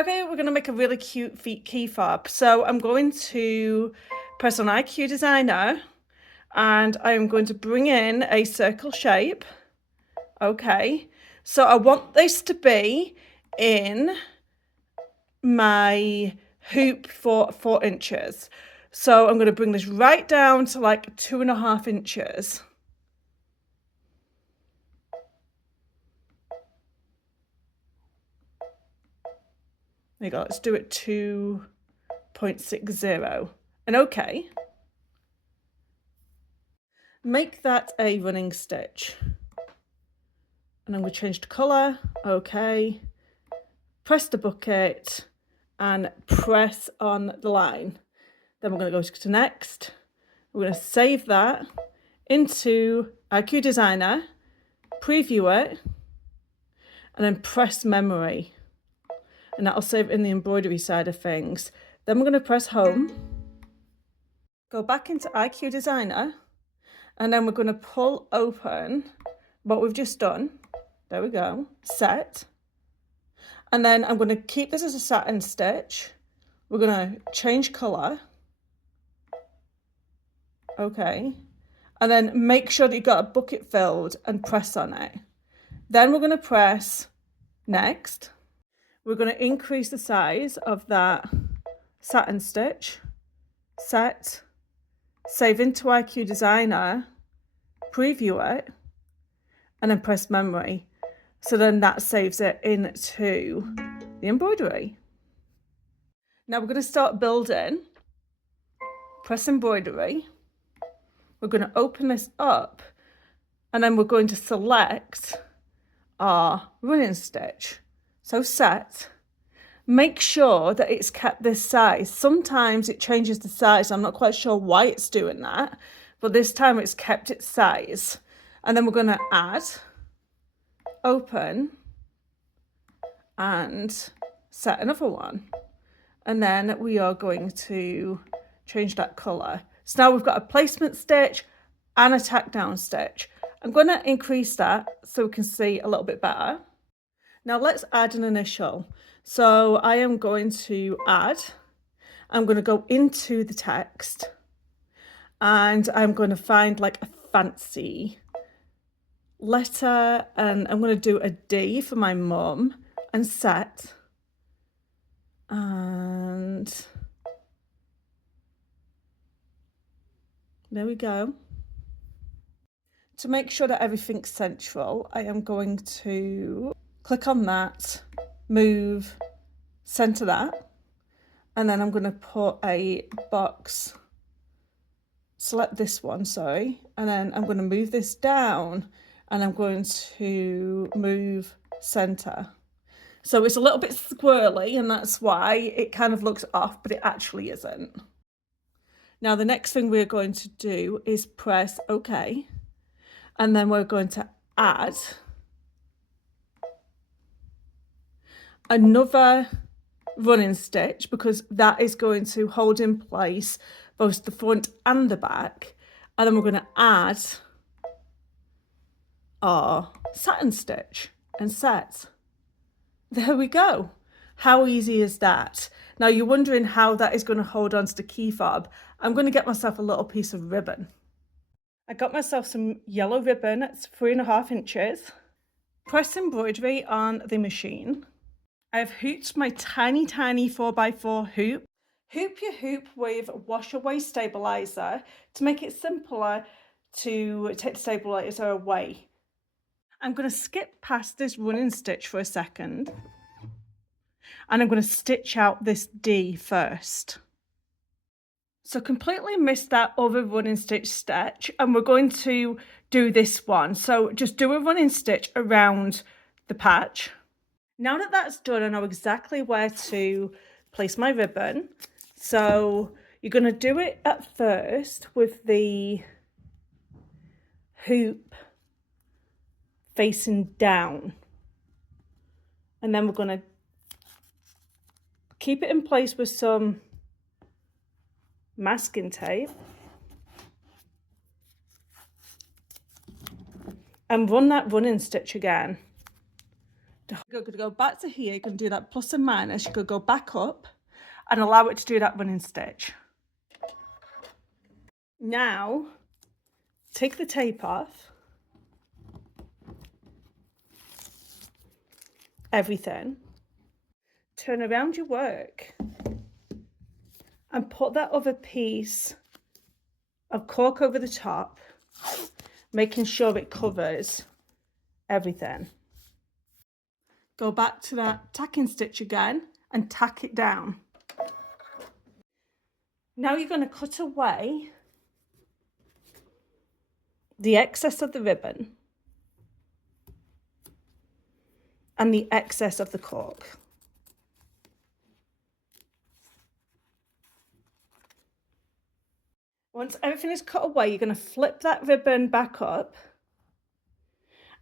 Okay, we're going to make a really cute feet key fob. So I'm going to press on IQ Designer and I am going to bring in a circle shape. Okay, so I want this to be in my hoop for 4 inches. So I'm going to bring this right down to like 2.5 inches. There you go, let's do it 2.60 and okay. Make that a running stitch. And I'm going to change the colour, okay. Press the bucket and press on the line. Then we're going to go to next. We're going to save that into IQ Designer, preview it, and then press memory. And that'll save it in the embroidery side of things. Then we're going to press home, go back into IQ Designer, and then we're going to pull open what we've just done. There we go, set. And then I'm going to keep this as a satin stitch. We're going to change colour. Okay. And then make sure that you've got a bucket filled and press on it. Then we're going to press next. We're going to increase the size of that satin stitch, set, save into IQ Designer, preview it, and then press memory. So then that saves it into the embroidery. Now we're going to start building. Press embroidery. We're going to open this up and then we're going to select our running stitch. So set, make sure that it's kept this size. Sometimes it changes the size. I'm not quite sure why it's doing that, but this time it's kept its size. And then we're going to add, open, and set another one. And then we are going to change that colour. So now we've got a placement stitch and a tack down stitch. I'm going to increase that so we can see a little bit better. Now let's add an initial. So I am going to add, I'm going to go into the text and I'm going to find like a fancy letter and I'm going to do a D for my mum and set. And there we go. To make sure that everything's central, I am going to click on that, move, center that, and then I'm going to put a box, select this one, sorry, and then I'm going to move this down and I'm going to move center. So it's a little bit squirrely and that's why it kind of looks off, but it actually isn't. Now the next thing we're going to do is press OK, and then we're going to add another running stitch because that is going to hold in place both the front and the back, and then we're going to add our satin stitch and set. There we go. How easy is that? Now you're wondering how that is going to hold on to the key fob. I'm going to get myself a little piece of ribbon. I got myself some yellow ribbon, it's 3.5 inches. Press embroidery on the machine. I've hooped my tiny 4x4 hoop. Hoop your hoop with wash away stabilizer to make it simpler to take the stabilizer away. I'm going to skip past this running stitch for a second and I'm going to stitch out this D first. So completely missed that other running stitch and we're going to do this one. So just do a running stitch around the patch. Now that that's done, I know exactly where to place my ribbon. So you're going to do it at first with the hoop facing down. And then we're going to keep it in place with some masking tape. And run that running stitch again You're going to go back to here, you're going to do that plus and minus, you're going to go back up and allow it to do that running stitch. Now, take the tape off, everything, turn around your work and put that other piece of cork over the top, making sure it covers everything. Go back to that tacking stitch again and tack it down. Now you're going to cut away the excess of the ribbon and the excess of the cork. Once everything is cut away, you're going to flip that ribbon back up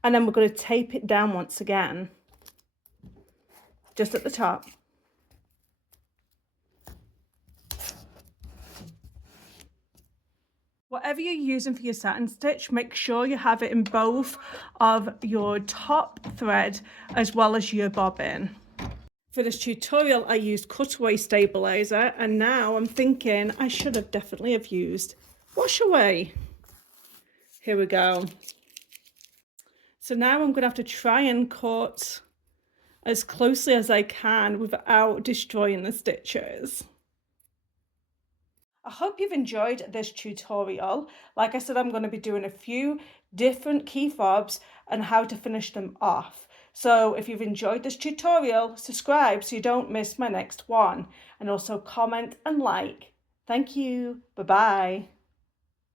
and then we're going to tape it down once again, just at the top. Whatever you're using for your satin stitch, make sure you have it in both of your top thread as well as your bobbin. For this tutorial, I used cutaway stabilizer, and now I'm thinking I should have definitely have used wash away. Here we go. So now I'm going to have to try and cut as closely as I can without destroying the stitches. I hope you've enjoyed this tutorial. Like I said, I'm going to be doing a few different key fobs and how to finish them off. So if you've enjoyed this tutorial, subscribe so you don't miss my next one. And also comment and like. Thank you. Bye-bye.